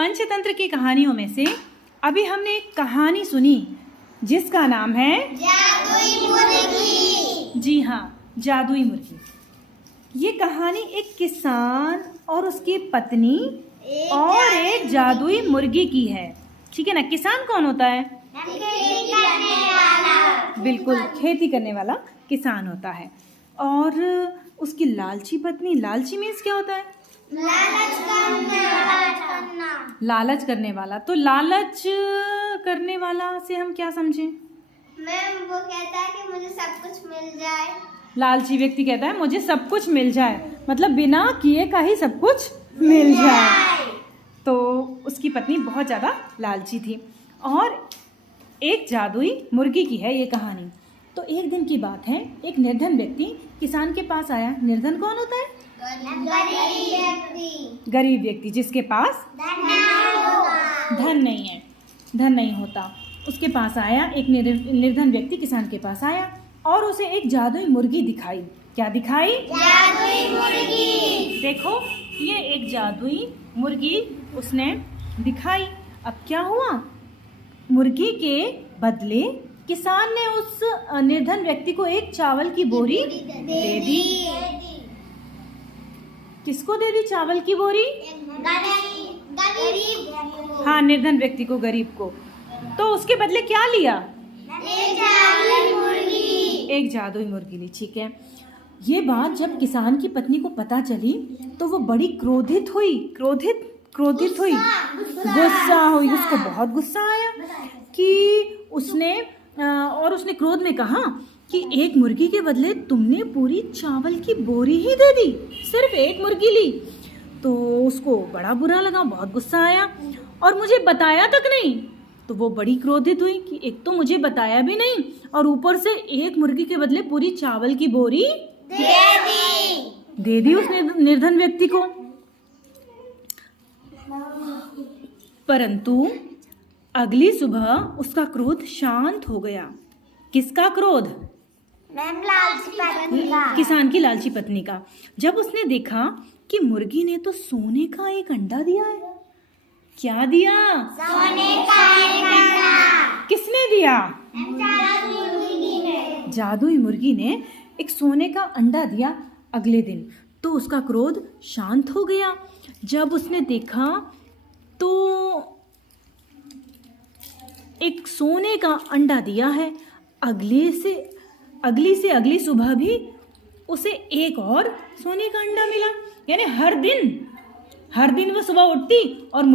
पंचतंत्र की कहानियों में से अभी हमने एक कहानी सुनी जिसका नाम है जादुई मुर्गी। जी हाँ, जादुई मुर्गी। ये कहानी एक किसान और उसकी पत्नी और एक जादुई मुर्गी की है। ठीक है ना। किसान कौन होता है? खेती करने वाला। बिल्कुल, खेती करने वाला किसान होता है। और उसकी लालची पत्नी, लालची मीन्स क्या होता है? लालच करना। लालच करने वाला। तो लालच करने वाला से हम क्या समझें? मैम वो कहता है कि मुझे सब कुछ मिल जाए। लालची व्यक्ति कहता है मुझे सब कुछ मिल जाए, मतलब बिना किए का ही सब कुछ मिल जाए। तो उसकी पत्नी बहुत ज़्यादा लालची थी और एक जादुई मुर्गी की है ये कहानी। तो एक दिन की बात है, एक निर्धन व्यक्ति किसान के पास आया। निर्धन कौन होता है? गरीब व्यक्ति, जिसके पास धन नहीं है, धन नहीं होता। उसके पास आया एक निर्धन व्यक्ति, किसान के पास आया और उसे एक जादुई मुर्गी दिखाई। क्या दिखाई? जादुई मुर्गी। देखो, ये एक जादुई मुर्गी उसने दिखाई। अब क्या हुआ? मुर्गी के बदले किसान ने उस निर्धन व्यक्ति को एक चावल की बोरी दे दी। किसको दे दी चावल की बोरी? गरीब। हाँ, निर्धन व्यक्ति को, गरीब को। तो उसके बदले क्या लिया? एक जादुई मुर्गी ली। ठीक है। ये बात जब किसान की पत्नी को पता चली तो वो बड़ी क्रोधित हुई। क्रोधित हुई, गुस्सा हुई। उसको बहुत गुस्सा आया कि उसने क्रोध में कहा कि एक मुर्गी के बदले तुमने पूरी चावल की बोरी ही दे दी, सिर्फ एक मुर्गी ली। तो उसको बड़ा बुरा लगा, बहुत गुस्सा आया और मुझे बताया तक नहीं। तो वो बड़ी क्रोधित हुई कि एक तो मुझे बताया भी नहीं और ऊपर से एक मुर्गी के बदले पूरी चावल की बोरी दे दी उस निर्धन व्यक्ति को। परंतु अगली सुबह उसका क्रोध शांत हो गया। किसका क्रोध? किसान की लालची पत्नी का। जब उसने देखा कि मुर्गी ने तो सोने का एक अंडा दिया है। क्या दिया? सोने का एक अंडा। किसने दिया? जादुई मुर्गी ने। जादुई मुर्गी ने एक सोने का अंडा दिया अगले दिन। तो उसका क्रोध शांत हो गया। जब उसने देखा तो एक सोने का अंडा दिया है। अगली सुबह भी उसे एक और सोने का अंडा मिला। यानी हर दिन वो सुबह उठती और